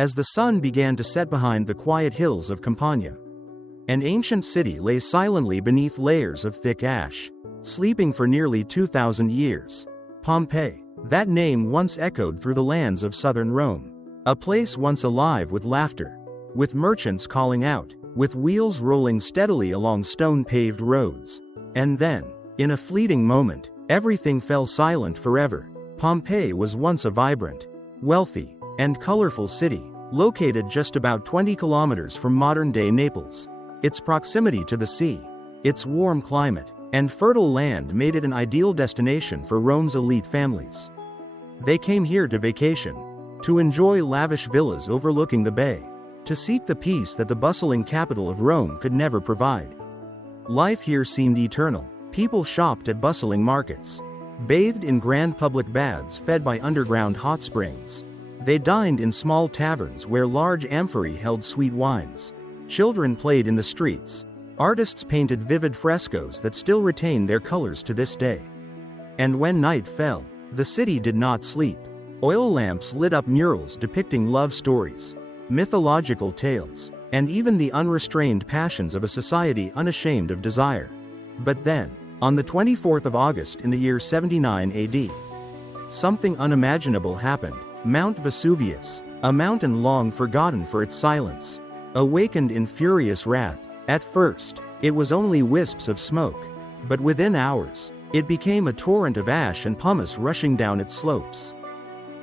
as the sun began to set behind the quiet hills of Campania. An ancient city lay silently beneath layers of thick ash, sleeping for nearly 2,000 years. Pompeii, that name once echoed through the lands of southern Rome. A place once alive with laughter, with merchants calling out, with wheels rolling steadily along stone-paved roads. And then, in a fleeting moment, everything fell silent forever. Pompeii was once a vibrant, wealthy, and colorful city, located just about 20 kilometers from modern-day Naples. Its proximity to the sea, its warm climate, and fertile land made it an ideal destination for Rome's elite families. They came here to vacation, to enjoy lavish villas overlooking the bay, to seek the peace that the bustling capital of Rome could never provide. Life here seemed eternal. People shopped at bustling markets, bathed in grand public baths fed by underground hot springs. They dined in small taverns where large amphorae held sweet wines. Children played in the streets. Artists painted vivid frescoes that still retain their colors to this day. And when night fell, the city did not sleep. Oil lamps lit up murals depicting love stories, mythological tales, and even the unrestrained passions of a society unashamed of desire. But then, on the 24th of August in the year 79 AD, something unimaginable happened. Mount Vesuvius, a mountain long forgotten for its silence, awakened in furious wrath. At first, it was only wisps of smoke, but within hours, it became a torrent of ash and pumice rushing down its slopes.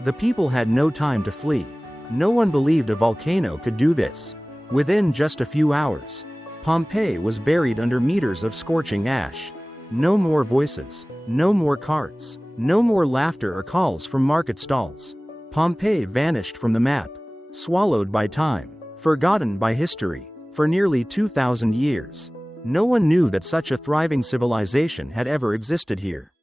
The people had no time to flee. No one believed a volcano could do this. Within just a few hours, Pompeii was buried under meters of scorching ash. No more voices, no more carts, no more laughter or calls from market stalls. Pompeii vanished from the map, swallowed by time, forgotten by history. For nearly 2,000 years, no one knew that such a thriving civilization had ever existed here.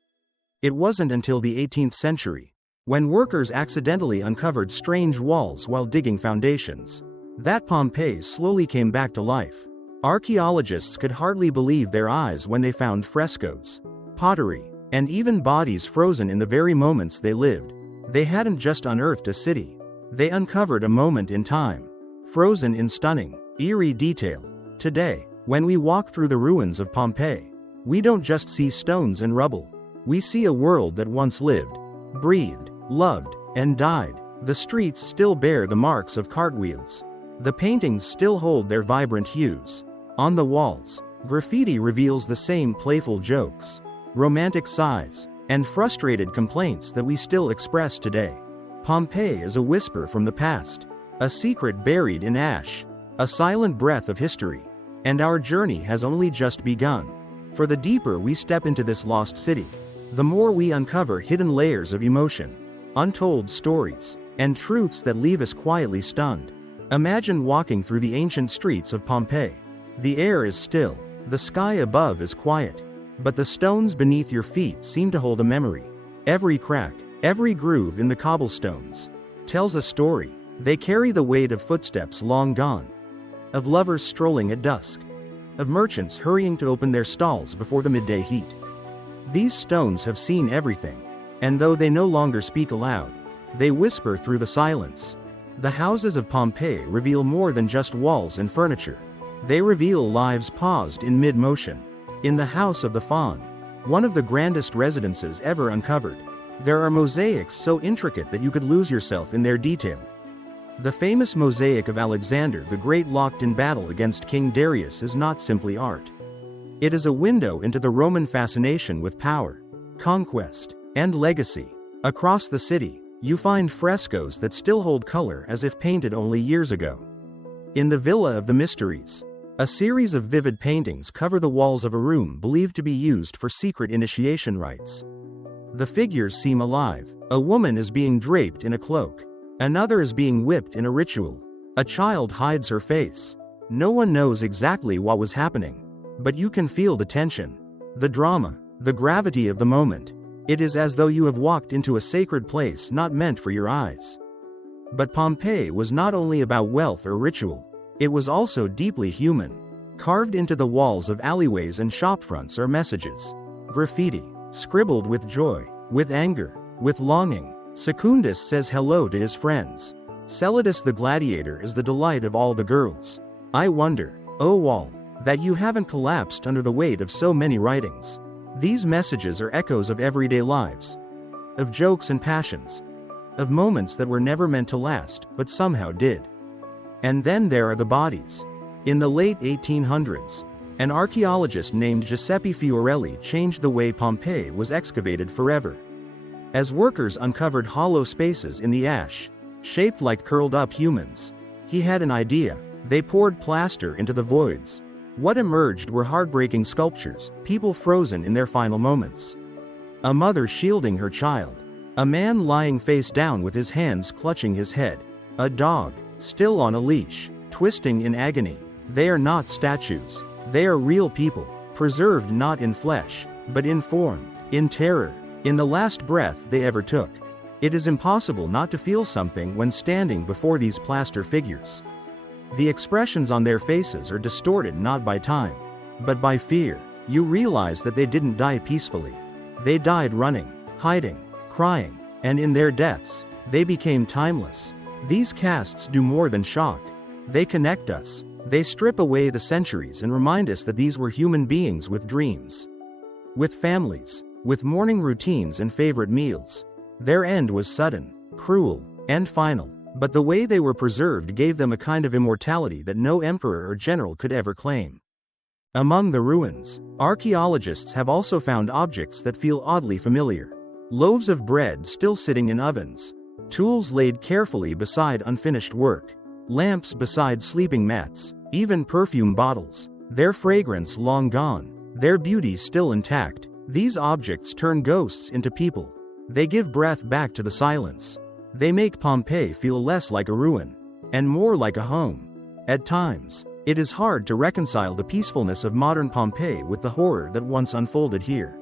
It wasn't until the 18th century, when workers accidentally uncovered strange walls while digging foundations, that Pompeii slowly came back to life. Archaeologists could hardly believe their eyes when they found frescoes, pottery, and even bodies frozen in the very moments they lived. They hadn't just unearthed a city. They uncovered a moment in time, frozen in stunning, eerie detail. Today, when we walk through the ruins of Pompeii, we don't just see stones and rubble. We see a world that once lived, breathed, loved, and died. The streets still bear the marks of cartwheels. The paintings still hold their vibrant hues. On the walls, graffiti reveals the same playful jokes, romantic sighs, and frustrated complaints that we still express today. Pompeii is a whisper from the past, a secret buried in ash, a silent breath of history. And our journey has only just begun. For the deeper we step into this lost city, the more we uncover hidden layers of emotion, untold stories, and truths that leave us quietly stunned. Imagine walking through the ancient streets of Pompeii. The air is still, the sky above is quiet, but the stones beneath your feet seem to hold a memory. Every crack, every groove in the cobblestones, tells a story. They carry the weight of footsteps long gone, of lovers strolling at dusk, of merchants hurrying to open their stalls before the midday heat. These stones have seen everything, and though they no longer speak aloud, they whisper through the silence. The houses of Pompeii reveal more than just walls and furniture. They reveal lives paused in mid-motion. In the House of the Faun, one of the grandest residences ever uncovered, there are mosaics so intricate that you could lose yourself in their detail. The famous mosaic of Alexander the Great locked in battle against King Darius is not simply art. It is a window into the Roman fascination with power, conquest, and legacy. Across the city, you find frescoes that still hold color as if painted only years ago. In the Villa of the Mysteries, a series of vivid paintings cover the walls of a room believed to be used for secret initiation rites. The figures seem alive. A woman is being draped in a cloak. Another is being whipped in a ritual. A child hides her face. No one knows exactly what was happening, but you can feel the tension, the drama, the gravity of the moment. It is as though you have walked into a sacred place not meant for your eyes. But Pompeii was not only about wealth or ritual. It was also deeply human. Carved into the walls of alleyways and shopfronts are messages. Graffiti, scribbled with joy, with anger, with longing. Secundus says hello to his friends. Celadus the gladiator is the delight of all the girls. I wonder, O wall, that you haven't collapsed under the weight of so many writings. These messages are echoes of everyday lives, of jokes and passions, of moments that were never meant to last, but somehow did. And then there are the bodies. In the late 1800s, an archaeologist named Giuseppe Fiorelli changed the way Pompeii was excavated forever. As workers uncovered hollow spaces in the ash, shaped like curled-up humans, he had an idea. They poured plaster into the voids. What emerged were heartbreaking sculptures, people frozen in their final moments. A mother shielding her child. A man lying face down with his hands clutching his head. A dog, still on a leash, twisting in agony. They are not statues. They are real people, preserved not in flesh, but in form, in terror, in the last breath they ever took. It is impossible not to feel something when standing before these plaster figures. The expressions on their faces are distorted not by time, but by fear. You realize that they didn't die peacefully. They died running, hiding, crying, and in their deaths, they became timeless. These casts do more than shock. They connect us. They strip away the centuries and remind us that these were human beings with dreams, with families, with morning routines and favorite meals. Their end was sudden, cruel, and final, but the way they were preserved gave them a kind of immortality that no emperor or general could ever claim. Among the ruins, archaeologists have also found objects that feel oddly familiar. Loaves of bread still sitting in ovens, tools laid carefully beside unfinished work, lamps beside sleeping mats, even perfume bottles, their fragrance long gone, their beauty still intact. These objects turn ghosts into people. They give breath back to the silence. They make Pompeii feel less like a ruin, and more like a home. At times, it is hard to reconcile the peacefulness of modern Pompeii with the horror that once unfolded here.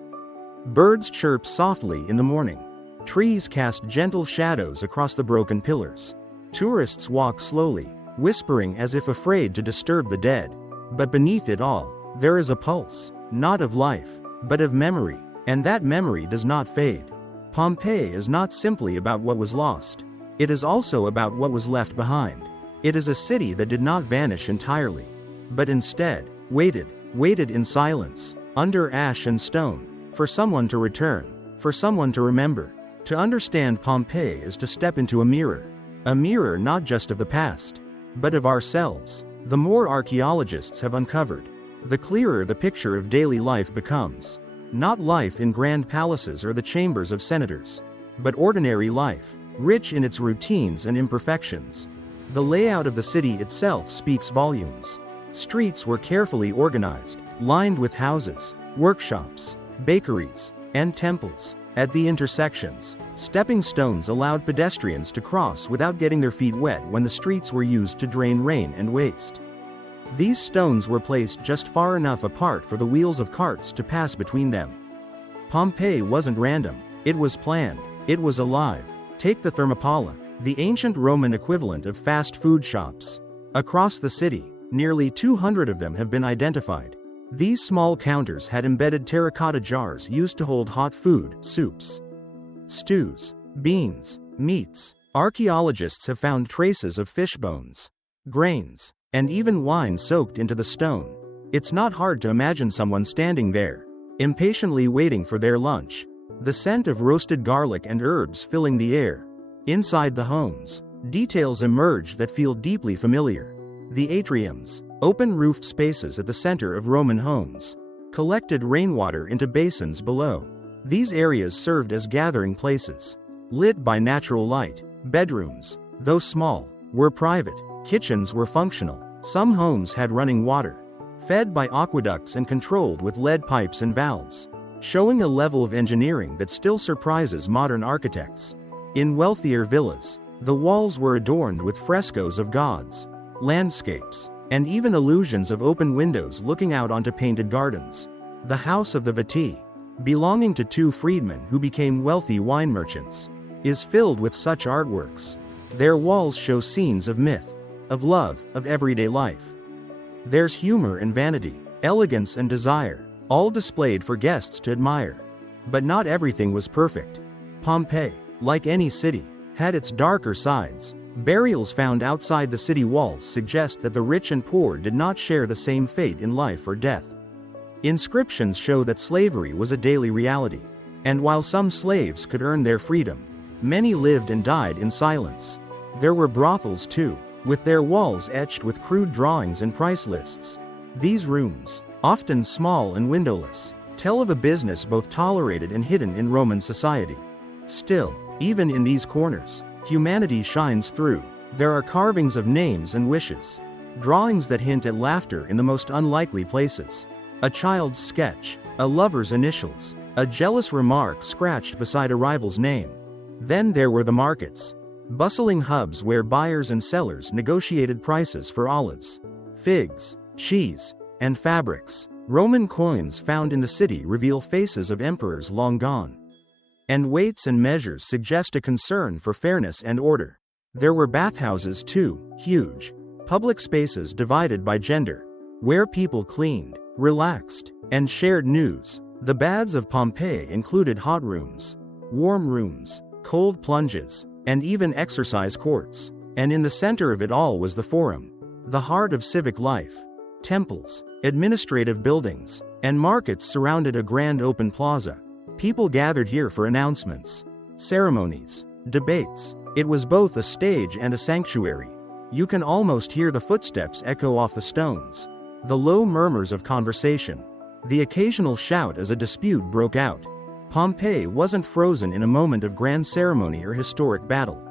Birds chirp softly in the morning. Trees cast gentle shadows across the broken pillars. Tourists walk slowly, whispering as if afraid to disturb the dead. But beneath it all, there is a pulse, not of life, but of memory, and that memory does not fade. Pompeii is not simply about what was lost. It is also about what was left behind. It is a city that did not vanish entirely, but instead, waited in silence, under ash and stone, for someone to return, for someone to remember. To understand Pompeii is to step into a mirror not just of the past, but of ourselves. The more archaeologists have uncovered, the clearer the picture of daily life becomes. Not life in grand palaces or the chambers of senators, but ordinary life, rich in its routines and imperfections. The layout of the city itself speaks volumes. Streets were carefully organized, lined with houses, workshops, bakeries, and temples. At the intersections, stepping stones allowed pedestrians to cross without getting their feet wet when the streets were used to drain rain and waste. These stones were placed just far enough apart for the wheels of carts to pass between them. Pompeii wasn't random, it was planned, it was alive. Take the Thermopylae, the ancient Roman equivalent of fast food shops. Across the city, nearly 200 of them have been identified. These small counters had embedded terracotta jars used to hold hot food, soups, stews, beans, meats. Archaeologists have found traces of fish bones, grains, and even wine soaked into the stone. It's not hard to imagine someone standing there, impatiently waiting for their lunch, the scent of roasted garlic and herbs filling the air. Inside the homes, details emerge that feel deeply familiar. The atriums, open-roofed spaces at the center of Roman homes, collected rainwater into basins below. These areas served as gathering places, lit by natural light. Bedrooms, though small, were private. Kitchens were functional. Some homes had running water, fed by aqueducts and controlled with lead pipes and valves, showing a level of engineering that still surprises modern architects. In wealthier villas, the walls were adorned with frescoes of gods, landscapes, and even illusions of open windows looking out onto painted gardens. The house of the Viti, belonging to two freedmen who became wealthy wine merchants, is filled with such artworks. Their walls show scenes of myth, of love, of everyday life. There's humor and vanity, elegance and desire, all displayed for guests to admire. But not everything was perfect. Pompeii, like any city, had its darker sides. Burials found outside the city walls suggest that the rich and poor did not share the same fate in life or death. Inscriptions show that slavery was a daily reality. And while some slaves could earn their freedom, many lived and died in silence. There were brothels too, with their walls etched with crude drawings and price lists. These rooms, often small and windowless, tell of a business both tolerated and hidden in Roman society. Still, even in these corners, humanity shines through. There are carvings of names and wishes, drawings that hint at laughter in the most unlikely places. A child's sketch, a lover's initials, a jealous remark scratched beside a rival's name. Then there were the markets, bustling hubs where buyers and sellers negotiated prices for olives, figs, cheese, and fabrics. Roman coins found in the city reveal faces of emperors long gone. And weights and measures suggest a concern for fairness and order. There were bathhouses too, huge, public spaces divided by gender, where people cleaned, relaxed, and shared news. The baths of Pompeii included hot rooms, warm rooms, cold plunges, and even exercise courts. And in the center of it all was the Forum, the heart of civic life. Temples, administrative buildings, and markets surrounded a grand open plaza. People gathered here for announcements, ceremonies, debates. It was both a stage and a sanctuary. You can almost hear the footsteps echo off the stones, the low murmurs of conversation, the occasional shout as a dispute broke out. Pompeii wasn't frozen in a moment of grand ceremony or historic battle.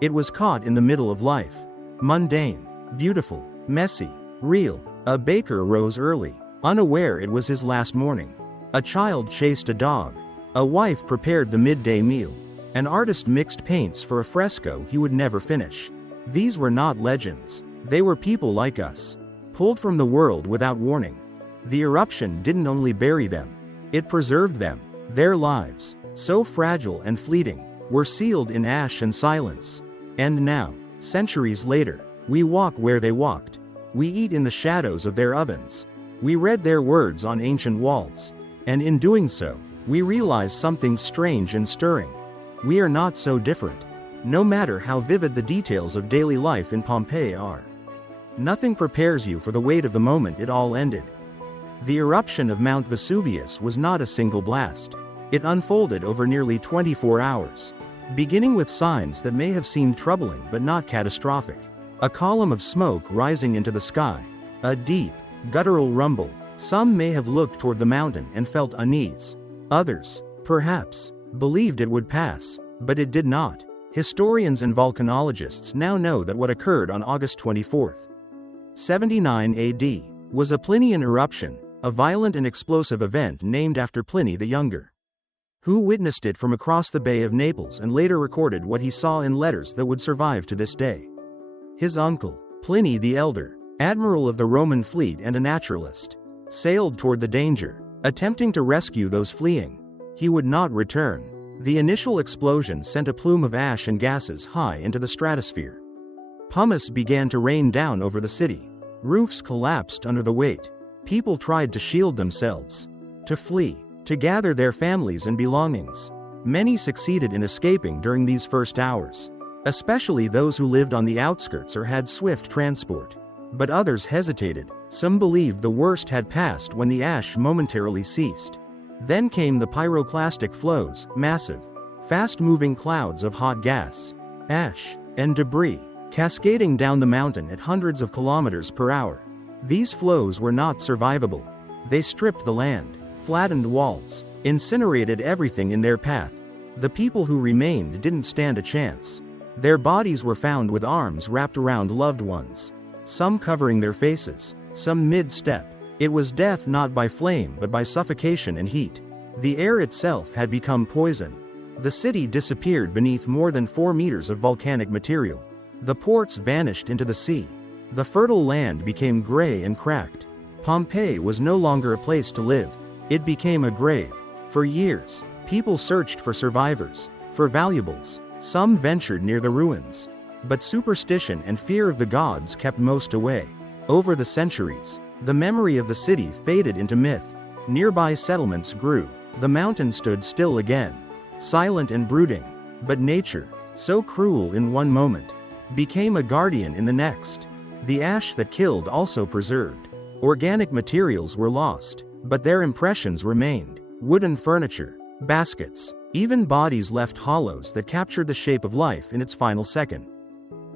It was caught in the middle of life. Mundane, beautiful, messy, real. A baker rose early, unaware it was his last morning. A child chased a dog. A wife prepared the midday meal. An artist mixed paints for a fresco he would never finish. These were not legends. They were people like us, pulled from the world without warning. The eruption didn't only bury them, it preserved them. Their lives, so fragile and fleeting, were sealed in ash and silence. And now, centuries later, we walk where they walked. We eat in the shadows of their ovens. We read their words on ancient walls. And in doing so, we realize something strange and stirring. We are not so different, no matter how vivid the details of daily life in Pompeii are. Nothing prepares you for the weight of the moment it all ended. The eruption of Mount Vesuvius was not a single blast. It unfolded over nearly 24 hours, beginning with signs that may have seemed troubling but not catastrophic. A column of smoke rising into the sky, a deep, guttural rumble. Some may have looked toward the mountain and felt unease. Others, perhaps, believed it would pass, but it did not. Historians and volcanologists now know that what occurred on August 24, 79 AD, was a Plinian eruption, a violent and explosive event named after Pliny the Younger, who witnessed it from across the Bay of Naples and later recorded what he saw in letters that would survive to this day. His uncle, Pliny the Elder, admiral of the Roman fleet and a naturalist, sailed toward the danger, attempting to rescue those fleeing. He would not return. The initial explosion sent a plume of ash and gases high into the stratosphere. Pumice began to rain down over the city. Roofs collapsed under the weight. People tried to shield themselves, to flee, to gather their families and belongings. Many succeeded in escaping during these first hours, especially those who lived on the outskirts or had swift transport. But others hesitated. Some believed the worst had passed when the ash momentarily ceased. Then came the pyroclastic flows, massive, fast-moving clouds of hot gas, ash, and debris, cascading down the mountain at hundreds of kilometers per hour. These flows were not survivable. They stripped the land, flattened walls, incinerated everything in their path. The people who remained didn't stand a chance. Their bodies were found with arms wrapped around loved ones, some covering their faces, some mid-step. It was death not by flame but by suffocation and heat. The air itself had become poison. The city disappeared beneath more than 4 meters of volcanic material. The ports vanished into the sea. The fertile land became gray and cracked. Pompeii was no longer a place to live. It became a grave. For years, people searched for survivors, for valuables. Some ventured near the ruins. But superstition and fear of the gods kept most away. Over the centuries, the memory of the city faded into myth. Nearby settlements grew. The mountain stood still again, silent and brooding. But nature, so cruel in one moment, became a guardian in the next. The ash that killed also preserved. Organic materials were lost, but their impressions remained. Wooden furniture, baskets, even bodies left hollows that captured the shape of life in its final second.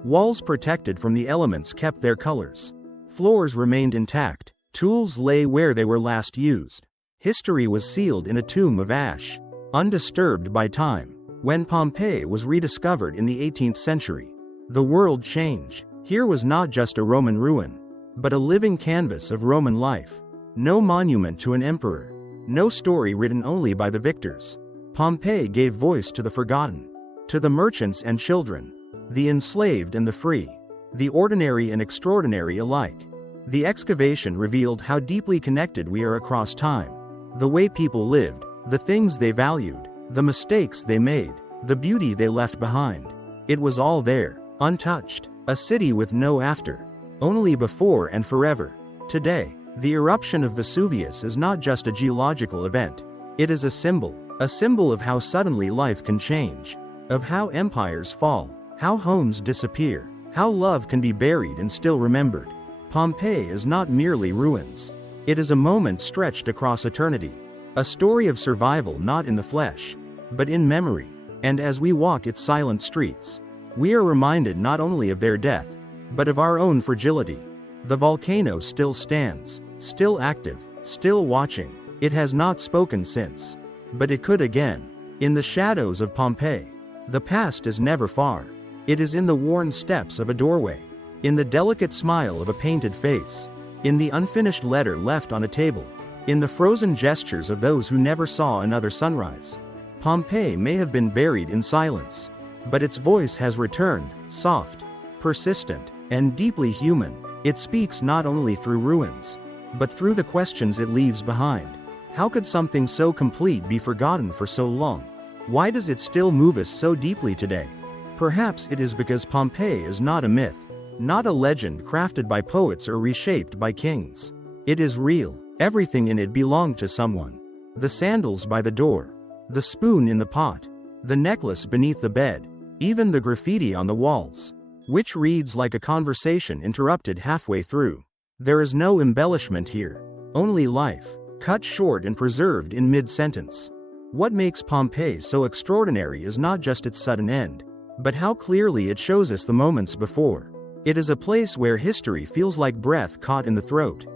Walls protected from the elements kept their colors. Floors remained intact, tools lay where they were last used. History was sealed in a tomb of ash, undisturbed by time. When Pompeii was rediscovered in the 18th century, the world changed. Here was not just a Roman ruin, but a living canvas of Roman life. No monument to an emperor, no story written only by the victors. Pompeii gave voice to the forgotten, to the merchants and children, the enslaved and the free, the ordinary and extraordinary alike. The excavation revealed how deeply connected we are across time. The way people lived, the things they valued, the mistakes they made, the beauty they left behind. It was all there, untouched. A city with no after, only before and forever. Today, the eruption of Vesuvius is not just a geological event. It is a symbol of how suddenly life can change, of how empires fall, how homes disappear, how love can be buried and still remembered. Pompeii is not merely ruins. It is a moment stretched across eternity. A story of survival not in the flesh, but in memory. And as we walk its silent streets, we are reminded not only of their death, but of our own fragility. The volcano still stands, still active, still watching. It has not spoken since, but it could again. In the shadows of Pompeii, the past is never far. It is in the worn steps of a doorway, in the delicate smile of a painted face, in the unfinished letter left on a table, in the frozen gestures of those who never saw another sunrise. Pompeii may have been buried in silence, but its voice has returned, soft, persistent, and deeply human. It speaks not only through ruins, but through the questions it leaves behind. How could something so complete be forgotten for so long? Why does it still move us so deeply today? Perhaps it is because Pompeii is not a myth, not a legend crafted by poets or reshaped by kings. It is real. Everything in it belonged to someone. The sandals by the door, the spoon in the pot, the necklace beneath the bed, even the graffiti on the walls, which reads like a conversation interrupted halfway through. There is no embellishment here, only life, cut short and preserved in mid-sentence. What makes Pompeii so extraordinary is not just its sudden end, but how clearly it shows us the moments before. It is a place where history feels like breath caught in the throat.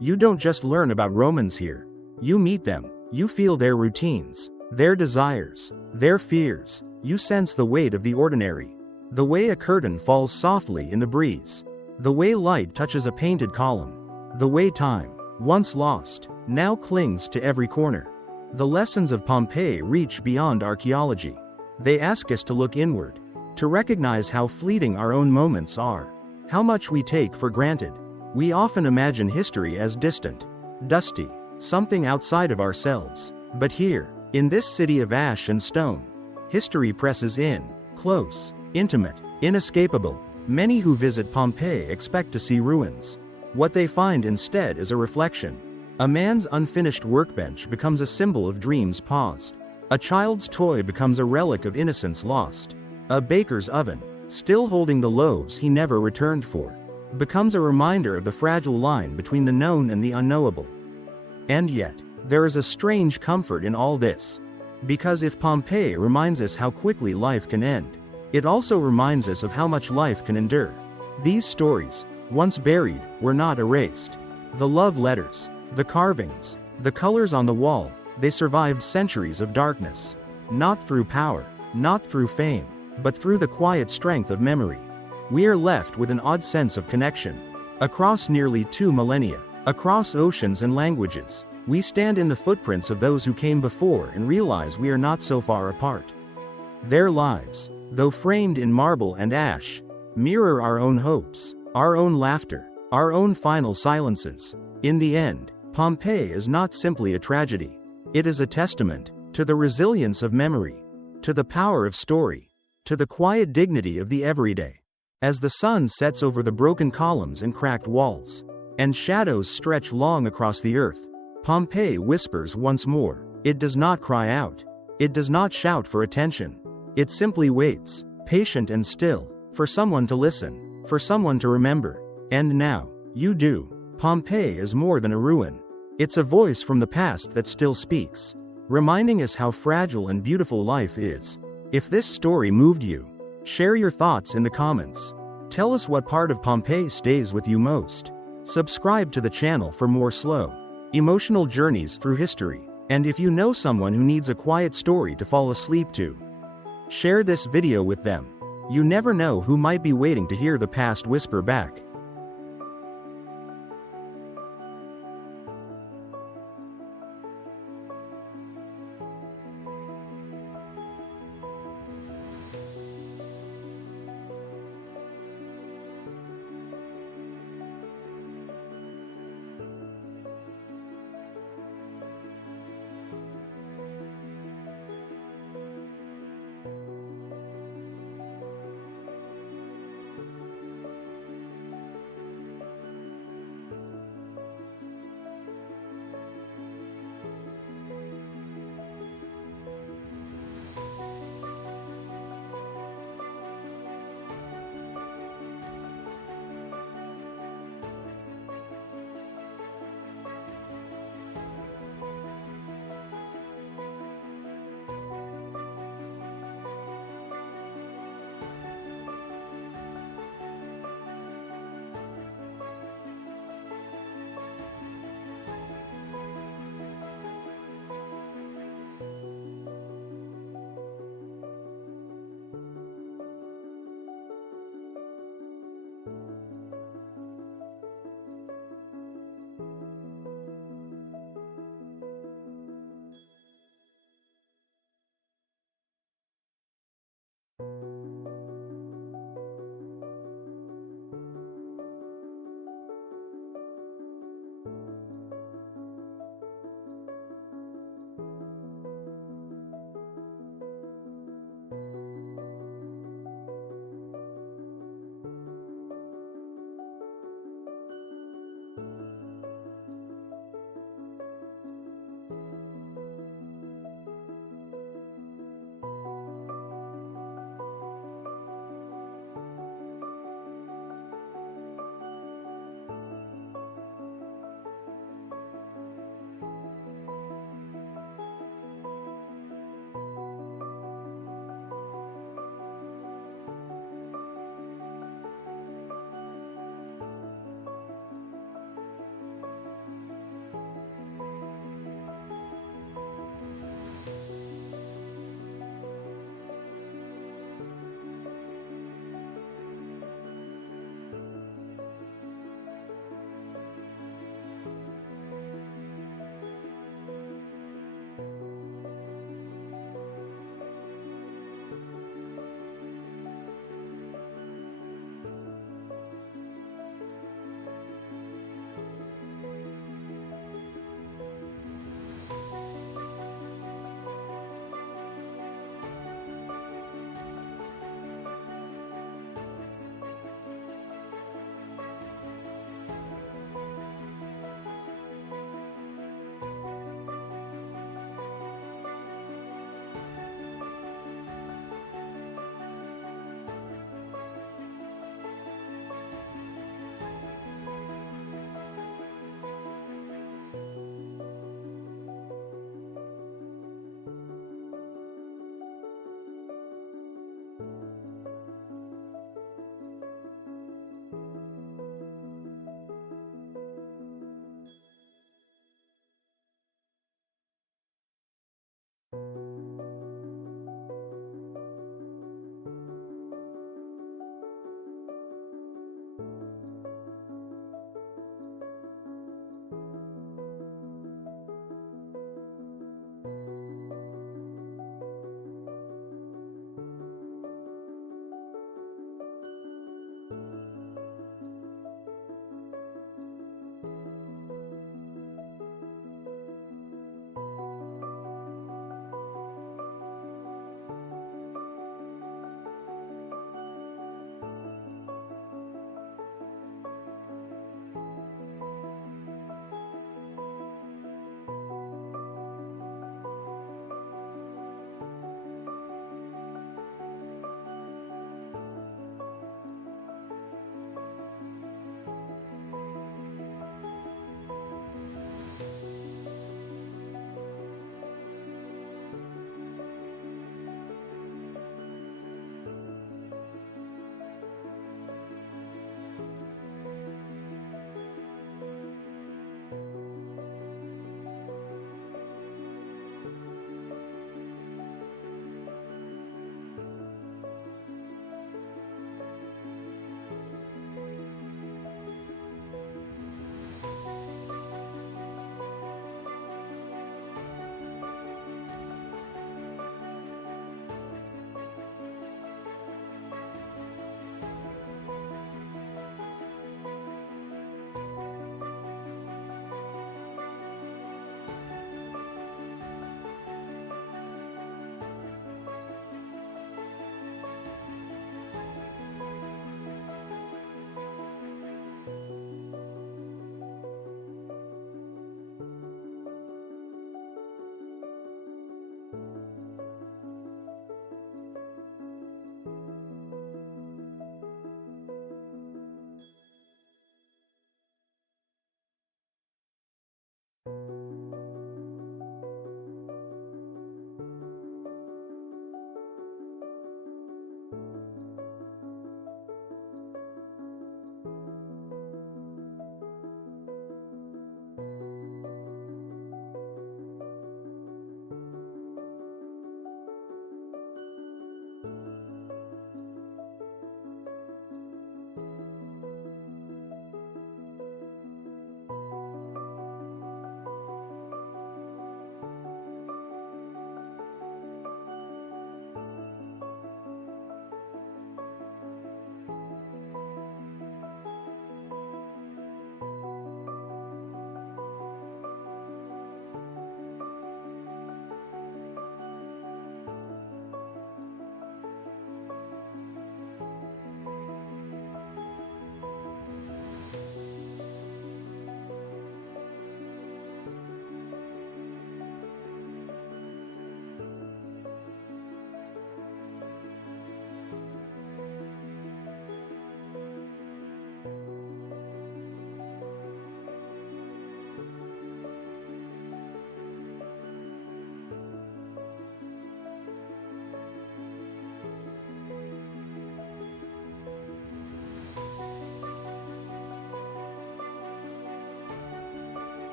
You don't just learn about Romans here. You meet them, you feel their routines, their desires, their fears. You sense the weight of the ordinary. The way a curtain falls softly in the breeze. The way light touches a painted column. The way time, once lost, now clings to every corner. The lessons of Pompeii reach beyond archaeology. They ask us to look inward, to recognize how fleeting our own moments are, how much we take for granted. We often imagine history as distant, dusty, something outside of ourselves. But here, in this city of ash and stone, history presses in, close, intimate, inescapable. Many who visit Pompeii expect to see ruins. What they find instead is a reflection. A man's unfinished workbench becomes a symbol of dreams paused. A child's toy becomes a relic of innocence lost. A baker's oven, still holding the loaves he never returned for, becomes a reminder of the fragile line between the known and the unknowable. And yet, there is a strange comfort in all this. Because if Pompeii reminds us how quickly life can end, it also reminds us of how much life can endure. These stories, once buried, were not erased. The love letters, the carvings, the colors on the wall, they survived centuries of darkness. Not through power, not through fame, but through the quiet strength of memory. We are left with an odd sense of connection. Across nearly 2 millennia, across oceans and languages, we stand in the footprints of those who came before and realize we are not so far apart. Their lives, though framed in marble and ash, mirror our own hopes, our own laughter, our own final silences. In the end, Pompeii is not simply a tragedy. It is a testament to the resilience of memory, to the power of story, to the quiet dignity of the everyday. As the sun sets over the broken columns and cracked walls, and shadows stretch long across the earth, Pompeii whispers once more. It does not cry out. It does not shout for attention. It simply waits, patient and still, For someone to listen. For someone to remember. And now, you do. Pompeii is more than a ruin. It's a voice from the past that still speaks, reminding us how fragile and beautiful life is. If this story moved you, share your thoughts in the comments. Tell us what part of Pompeii stays with you most. Subscribe to the channel for more slow, emotional journeys through history. And if you know someone who needs a quiet story to fall asleep to, share this video with them. You never know who might be waiting to hear the past whisper back.